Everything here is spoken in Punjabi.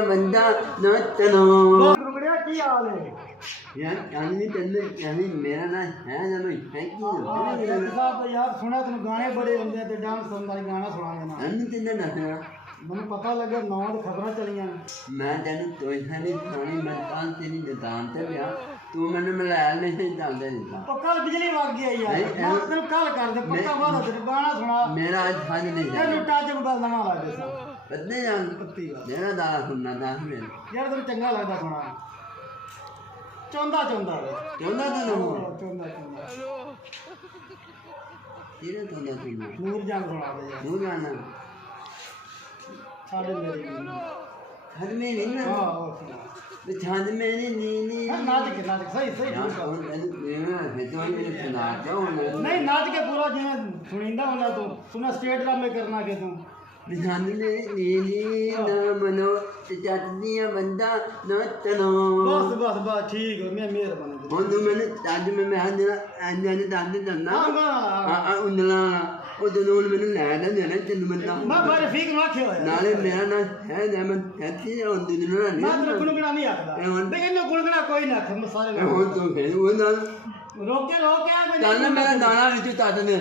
ਬੰਦਾ ਨਾ ਤਨੋ ਰੁਗੜਿਆ ਕੀ ਹਾਲ ਹੈ ਯਾਰ ਕਾਨੀ ਤੈਨੂੰ ਕਾਨੀ ਮੇਰਾ ਨਾ ਹੈ ਨਾ ਮੈਂ ਥੈਂਕ ਯੂ ਸਾਹਿਬ ਯਾਰ ਸੁਣਿਆ ਤੈਨੂੰ ਗਾਣੇ ਬੜੇ ਹੁੰਦੇ ਆ ਤੇ ਡਾਂਸ ਕਰਨ ਵਾਲੇ ਗਾਣਾ ਸੁਣਾ ਦੇਣਾ ਅੰਨ ਤੈਨੂੰ ਨਾ ਮੈਨੂੰ ਪਤਾ ਲੱਗਾ ਨੌਂ ਦੀ ਖਬਰਾਂ ਚਲੀਆਂ ਮੈਂ ਤੈਨੂੰ ਤੋਇਖਾ ਨਹੀਂ ਖਾਣੀ ਮੈਂ ਤਾਂ ਤੇਰੀ ਦੁਕਾਨ ਤੇ ਗਿਆ ਤੂੰ ਮੈਨੂੰ ਮਿਲਾਇਆ ਨਹੀਂ ਚੱਲਦਾ ਨਹੀਂ ਉਹ ਕੱਲ ਬਿਜਲੀ ਵਗ ਗਈ ਯਾਰ ਮੈਂ ਤੈਨੂੰ ਕੱਲ ਕਰ ਦੇ ਪੱਕਾ ਵਾਦਾ ਤੇ ਗਾਣਾ ਸੁਣਾ ਮੇਰਾ ਅੱਜ ਖਾਣ ਨਹੀਂ ਇਹ ਲੁੱਟਾ ਚ ਬਦਲਣਾ ਲੱਗੇ ਸਾ ਪਤਨੇ ਜਾਂ ਪੱਤੀ ਵਾ ਮੇਰਾ ਦਾ ਸੁਣਨਾ ਦਾ ਮੇਰਾ ਯਾਰ ਤੈਨੂੰ ਚੰਗਾ ਲੱਗਦਾ ਸੁਣਾ ਚੌਂਦਾ ਚੌਂਦਾ ਤੈਨੂੰ ਚੌਂਦਾ ਤੇਰੇ ਤੋਂ ਨਾ ਤੈਨੂੰ ਨੂਰ ਜਾਨ ਸੁਣਾ ਦੇ ਯਾਰ ਨੂੰ ਜਾਣਾ ਸਾਡੇ ਮੇਰੇ ਹਰ ਮੈਂ ਨਹੀਂ ਨਾ ਹਾਂ ਉਹ ਸੁਣਾ ਤੇ ਛਾਂਦ ਮੈਂ ਨਹੀਂ ਨਾਚ ਸਹੀ ਸਹੀ ਨਹੀਂ ਨਾਚ ਕੇ ਪੂਰਾ ਜਿਵੇਂ ਸੁਣੀਂਦਾ ਹੁੰਦਾ ਤੂੰ ਸਟੇਟ ਡਰਾਮੇ ਕਰਨਾ ਕਿ ਤੂੰ ਨਿਸ਼ਾਨ ਨੀਲੀ ਨਾ ਮਨੋ ਤੇ ਚੱਟਦੀਆਂ ਬੰਦਾ ਨਾ ਤਨੋ ਬਸ ਠੀਕ ਹੋ ਮੈਂ ਮਿਹਰਬਾਨੀ ਹੁਣ ਤੂੰ ਮੈਨੂੰ ਅੱਜ ਮੈਂ ਜਿਹੜਾ ਅੰਜਾਂ ਦੇ ਦੰਦ ਦੰਨਾ ਆ ਉਂਦਲਾ ਉਹ ਜਦੋਂ ਮੈਨੂੰ ਲੈ ਦੇਣਾ ਤੈਨੂੰ ਬੰਦਾ ਮੈਂ ਬਾਰੇ ਫੀਕ ਨੂੰ ਆਖਿਆ ਹੋਇਆ ਨਾਲੇ ਮੇਰਾ ਨਾ ਹੈ ਨਾ ਮੈਂ ਕਹਿੰਦੀ ਹੁੰਦੀ ਨੂੰ ਨਾ ਮੈਂ ਤੈਨੂੰ ਗੁਣਗਣਾ ਨਹੀਂ ਆਖਦਾ ਤੇ ਇਹਨੂੰ ਗੁਣਗਣਾ ਕੋਈ ਨਾ ਆਖ ਸਾਰੇ ਹੁਣ ਤੂੰ ਕਹਿੰਦੀ ਉਹ ਨਾਲ ਰੋਕੇ ਆ ਕੋਈ ਚੱਲ ਮੇਰਾ ਦਾਣਾ ਵਿੱਚ ਤੱਦ ਨੇ